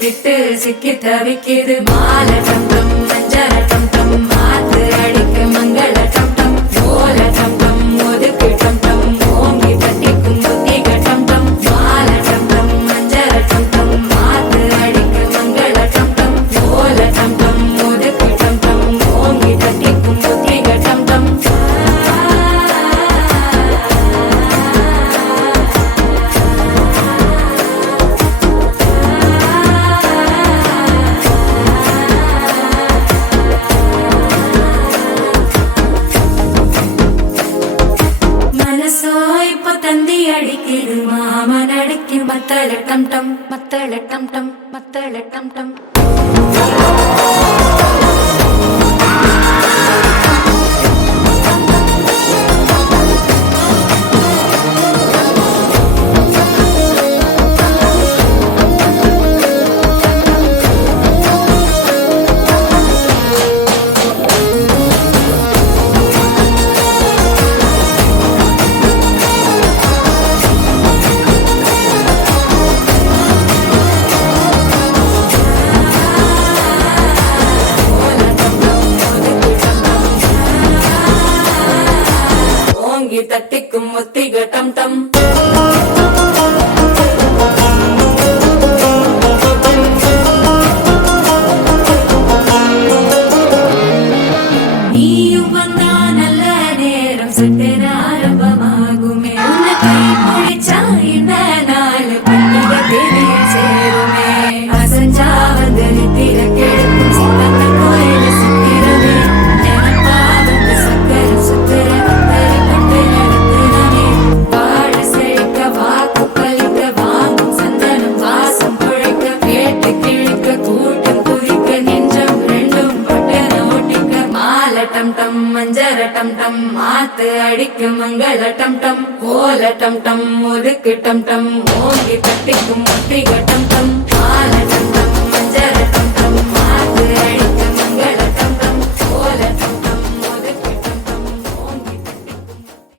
கிட்டு சிக்கி தவிக்குது மால டம் டம் மஞ்சள டம் டம் மாத்து அடிக்கு மங்கள டம் டம் ஓல டம் டம் ஒதுக்கு டம் டம் ஓங்கி தட்டிக்கும் புத்திக டம் டம் மால டம் டம் மஞ்சள டம் டம் மாத்து அடிக்கு மங்கள டம் டம் ஓல டம் டம் ஒதுக்கு டம் டம் ஓங்கி தட்டிக்கும் புத்திக டம் டம் தந்தி அடிக்குது மாமன் அடிக்கு மத்தள டம் டம் மத்தள டம் டம் மத்தள டம் டம் தட்டிக்கும் முத்திக டம் டம் நீயும் வந்தா நல்ல நேரம் சட்டென ஆரம்பமாகுமே உன்னை கை பிடிச்சா இந்த நாள் பண்டிகை தேதிய சேருமே அசஞ்சா வந்து நித்திர கெடுக்கும் சித்தந்த கோயில சுத்திரவே நினைப்பா வந்து சக்கர சுத்திர டம் டம் மஞ்சர டம் டம் மாத்து அடிக்கு மங்கள டம் டம் ஓல டம் டம் ஒதுக்கு டம் டம் ஓங்கி தட்டிக்கும் முத்திக டம் டம் மால டம் டம் மஞ்சர டம் டம்